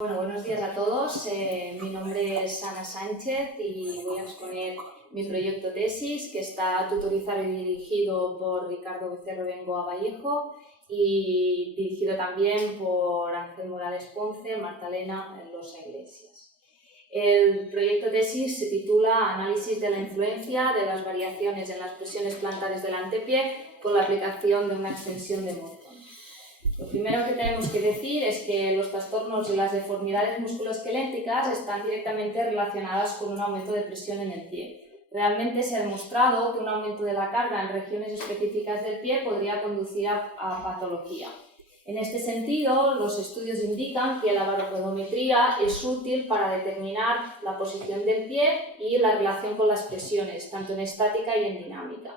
Bueno, buenos días a todos. Mi nombre es Ana Sánchez y voy a exponer mi proyecto tesis, que está tutorizado y dirigido por Ricardo Becerro Bengoa Vallejo y dirigido también por Ángel Morales Ponce, Marta-Elena Losa Iglesias. El proyecto tesis se titula Análisis de la influencia de las variaciones en las presiones plantares del antepié con la aplicación de una extensión de Morton. Lo primero que tenemos que decir es que los trastornos y las deformidades musculoesqueléticas están directamente relacionadas con un aumento de presión en el pie. Realmente se ha demostrado que un aumento de la carga en regiones específicas del pie podría conducir a patología. En este sentido, los estudios indican que la baropodometría es útil para determinar la posición del pie y la relación con las presiones, tanto en estática y en dinámica.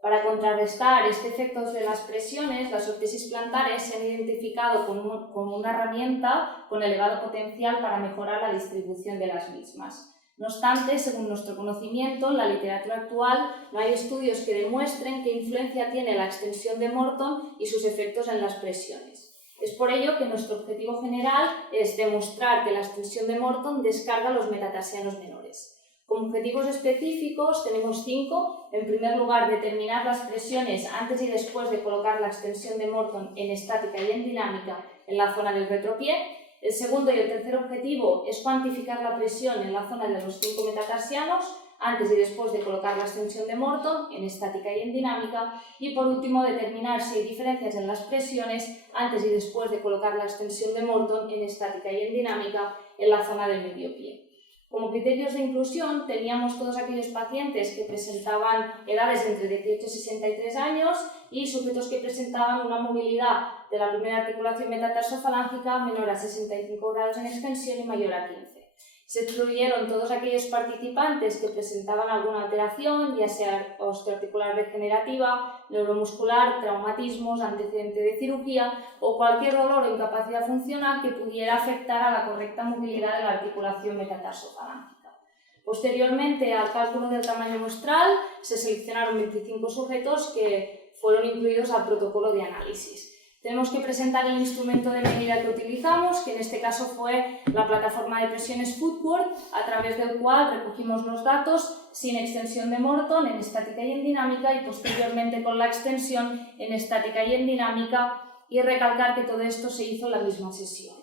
Para contrarrestar este efecto de las presiones, las ortesis plantares se han identificado como una herramienta con elevado potencial para mejorar la distribución de las mismas. No obstante, según nuestro conocimiento, en la literatura actual no hay estudios que demuestren qué influencia tiene la extensión de Morton y sus efectos en las presiones. Es por ello que nuestro objetivo general es demostrar que la extensión de Morton descarga los metatarsianos menores. Como objetivos específicos tenemos 5. En primer lugar, determinar las presiones antes y después de colocar la extensión de Morton en estática y en dinámica en la zona del retropié. El segundo y el tercer objetivo es cuantificar la presión en la zona de los 5 metatarsianos antes y después de colocar la extensión de Morton en estática y en dinámica. Y por último, determinar si hay diferencias en las presiones antes y después de colocar la extensión de Morton en estática y en dinámica en la zona del medio pie. Como criterios de inclusión teníamos todos aquellos pacientes que presentaban edades entre 18 y 63 años y sujetos que presentaban una movilidad de la primera articulación metatarsofalángica menor a 65 grados en extensión y mayor a 15. Se excluyeron todos aquellos participantes que presentaban alguna alteración, ya sea osteoarticular degenerativa, neuromuscular, traumatismos, antecedente de cirugía o cualquier dolor o incapacidad funcional que pudiera afectar a la correcta movilidad de la articulación metatarsofalángica. Posteriormente al cálculo del tamaño muestral se seleccionaron 25 sujetos que fueron incluidos al protocolo de análisis. Tenemos que presentar el instrumento de medida que utilizamos, que en este caso fue la plataforma de presiones Footwork, a través del cual recogimos los datos sin extensión de Morton en estática y en dinámica y posteriormente con la extensión en estática y en dinámica, y recalcar que todo esto se hizo en la misma sesión.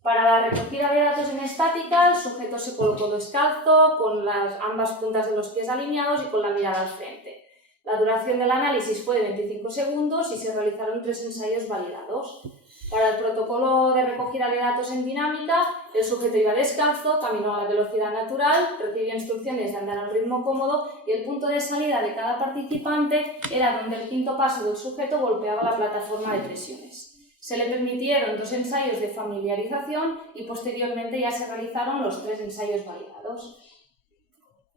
Para la recogida de datos en estática, el sujeto se colocó descalzo, con ambas puntas de los pies alineados y con la mirada al frente. La duración del análisis fue de 25 segundos y se realizaron 3 ensayos validados. Para el protocolo de recogida de datos en dinámica, el sujeto iba descalzo, caminó a la velocidad natural, recibió instrucciones de andar a un ritmo cómodo y el punto de salida de cada participante era donde el quinto paso del sujeto golpeaba la plataforma de presiones. Se le permitieron 2 ensayos de familiarización y posteriormente ya se realizaron los 3 ensayos validados.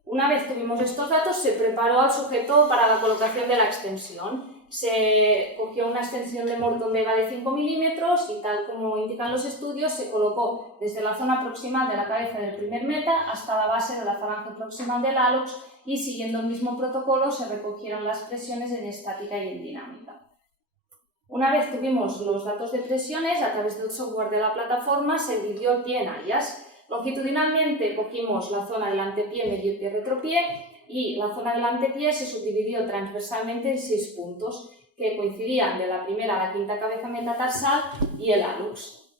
Una vez tuvimos estos datos, se preparó al sujeto para la colocación de la extensión. Se cogió una extensión de Morton de EVA de 5 milímetros y, tal como indican los estudios, se colocó desde la zona proximal de la cabeza del primer meta hasta la base de la falange proximal del hallux y, siguiendo el mismo protocolo, se recogieron las presiones en estática y en dinámica. Una vez tuvimos los datos de presiones, a través del software de la plataforma se dividió el pie en áreas. Longitudinalmente cogimos la zona del antepié, medio pie, retropié y la zona del antepié se subdividió transversalmente en 6 puntos que coincidían de la primera a la quinta cabeza metatarsal y el hallux.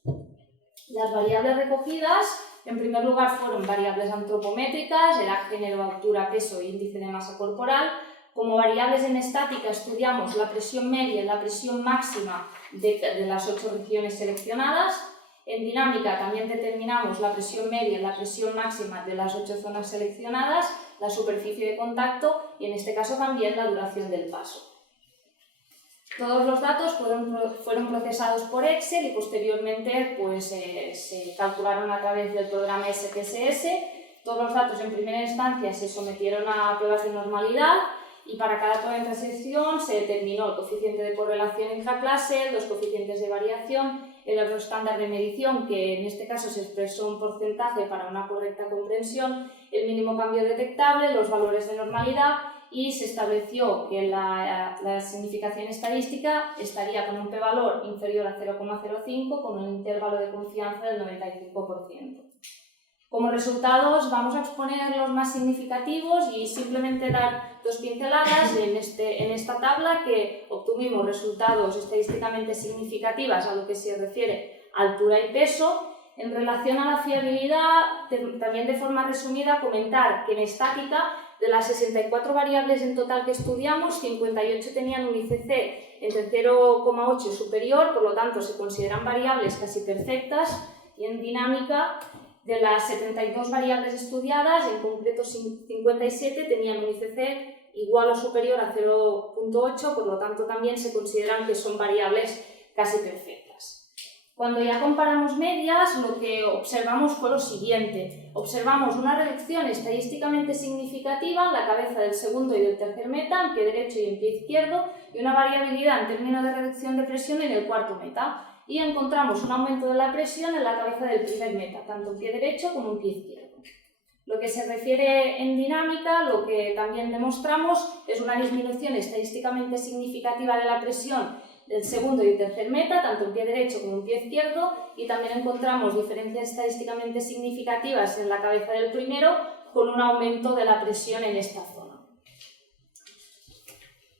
Las variables recogidas, en primer lugar, fueron variables antropométricas, era género, altura, peso e índice de masa corporal. Como variables en estática estudiamos la presión media y la presión máxima de las 8 regiones seleccionadas. En dinámica también determinamos la presión media y la presión máxima de las 8 zonas seleccionadas, la superficie de contacto y en este caso también la duración del paso. Todos los datos fueron procesados por Excel y posteriormente se calcularon a través del programa SPSS. Todos los datos en primera instancia se sometieron a pruebas de normalidad y para cada prueba de intersección se determinó el coeficiente de correlación intraclase, los coeficientes de variación, el error estándar de medición, que en este caso se expresó un porcentaje para una correcta comprensión, el mínimo cambio detectable, los valores de normalidad y se estableció que la significación estadística estaría con un p-valor inferior a 0,05 con un intervalo de confianza del 95%. Como resultados vamos a exponer los más significativos y simplemente dar dos pinceladas en esta tabla que obtuvimos resultados estadísticamente significativos a lo que se refiere a altura y peso. En relación a la fiabilidad, también de forma resumida comentar que en estática de las 64 variables en total que estudiamos, 58 tenían un ICC entre 0,8 superior, por lo tanto se consideran variables casi perfectas, y en dinámica de las 72 variables estudiadas, en concreto 57 tenían un ICC igual o superior a 0,8, por lo tanto también se consideran que son variables casi perfectas. Cuando ya comparamos medias, lo que observamos fue lo siguiente. Observamos una reducción estadísticamente significativa en la cabeza del segundo y del tercer meta, en pie derecho y en pie izquierdo, y una variabilidad en términos de reducción de presión en el cuarto meta. Y encontramos un aumento de la presión en la cabeza del primer meta, tanto en pie derecho como en pie izquierdo. Lo que se refiere en dinámica, lo que también demostramos es una disminución estadísticamente significativa de la presión del segundo y tercer meta, tanto en pie derecho como en pie izquierdo, y también encontramos diferencias estadísticamente significativas en la cabeza del primero, con un aumento de la presión en esta zona.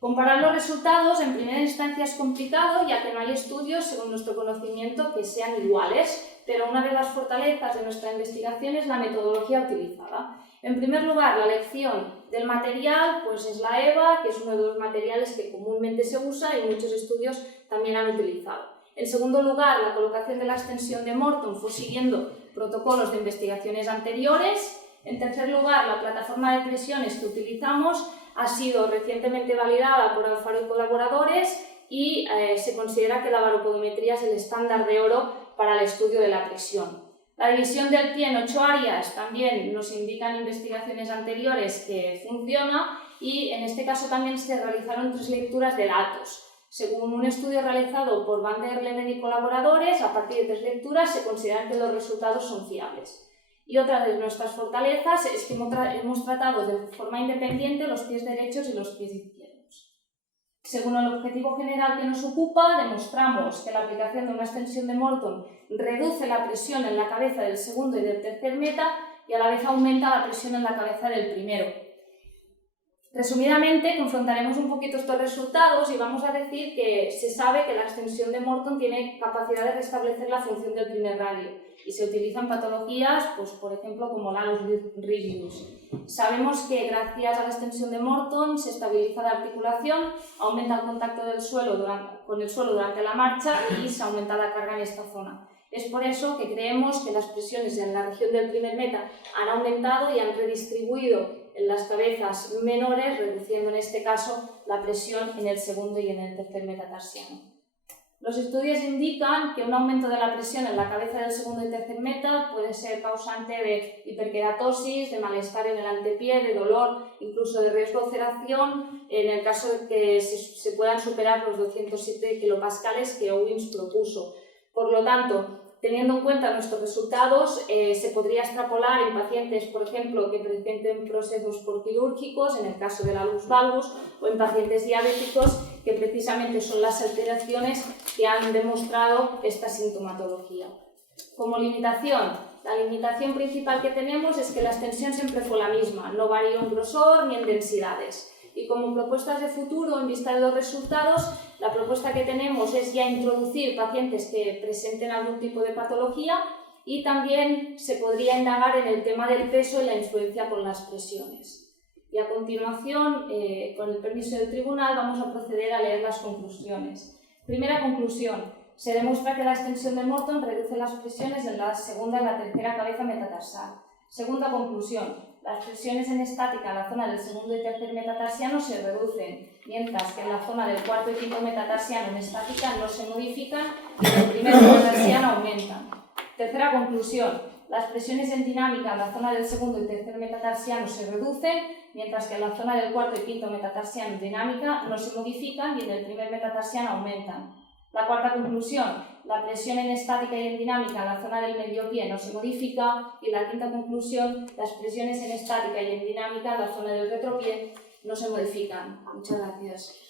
Comparar los resultados en primera instancia es complicado, ya que no hay estudios, según nuestro conocimiento, que sean iguales, pero una de las fortalezas de nuestra investigación es la metodología utilizada. En primer lugar, la elección del material pues es la EVA, que es uno de los materiales que comúnmente se usa y muchos estudios también han utilizado. En segundo lugar, la colocación de la extensión de Morton fue siguiendo protocolos de investigaciones anteriores. En tercer lugar, la plataforma de presiones que utilizamos ha sido recientemente validada por Alfaro y colaboradores y se considera que la baropodometría es el estándar de oro para el estudio de la presión. La división del pie en 8 áreas también nos indican investigaciones anteriores que funciona, y en este caso también se realizaron 3 lecturas de datos. Según un estudio realizado por Van der Leeuwen y colaboradores, a partir de 3 lecturas se consideran que los resultados son fiables. Y otra de nuestras fortalezas es que hemos tratado de forma independiente los pies derechos y los pies izquierdos. Según el objetivo general que nos ocupa, demostramos que la aplicación de una extensión de Morton reduce la presión en la cabeza del segundo y del tercer meta y a la vez aumenta la presión en la cabeza del primero. Resumidamente, confrontaremos un poquito estos resultados y vamos a decir que se sabe que la extensión de Morton tiene capacidad de restablecer la función del primer radio y se utiliza en patologías, pues, por ejemplo, como l'alus rigidus. Sabemos que gracias a la extensión de Morton se estabiliza la articulación, aumenta el contacto con el suelo durante la marcha y se aumenta la carga en esta zona. Es por eso que creemos que las presiones en la región del primer meta han aumentado y han redistribuido en las cabezas menores, reduciendo en este caso la presión en el segundo y en el tercer metatarsiano. Los estudios indican que un aumento de la presión en la cabeza del segundo y tercer meta puede ser causante de hiperkeratosis, de malestar en el antepié, de dolor, incluso de riesgo de ulceración, en el caso de que se puedan superar los 207 kilopascales que Owens propuso. Por lo tanto, teniendo en cuenta nuestros resultados, se podría extrapolar en pacientes, por ejemplo, que presenten procesos porquirúrgicos, en el caso del alus valgus, o en pacientes diabéticos, que precisamente son las alteraciones que han demostrado esta sintomatología. Como limitación, la limitación principal que tenemos es que la extensión siempre fue la misma, no varió en grosor ni en densidades. Y como propuestas de futuro, en vista de los resultados, la propuesta que tenemos es ya introducir pacientes que presenten algún tipo de patología, y también se podría indagar en el tema del peso y la influencia con las presiones. Y a continuación, con el permiso del tribunal, vamos a proceder a leer las conclusiones. Primera conclusión: se demuestra que la extensión de Morton reduce las presiones en la segunda y la tercera cabeza metatarsal. Segunda conclusión: las presiones en estática en la zona del segundo y tercer metatarsiano se reducen, mientras que en la zona del cuarto y quinto metatarsiano en estática no se modifican y en el primer metatarsiano aumentan. Tercera conclusión: las presiones en dinámica en la zona del segundo y tercer metatarsiano se reducen, mientras que en la zona del cuarto y quinto metatarsiano en dinámica no se modifican y en el primer metatarsiano aumentan. La cuarta conclusión: la presión en estática y en dinámica en la zona del medio pie no se modifica. Y la quinta conclusión: las presiones en estática y en dinámica en la zona del retropié no se modifican. Muchas gracias.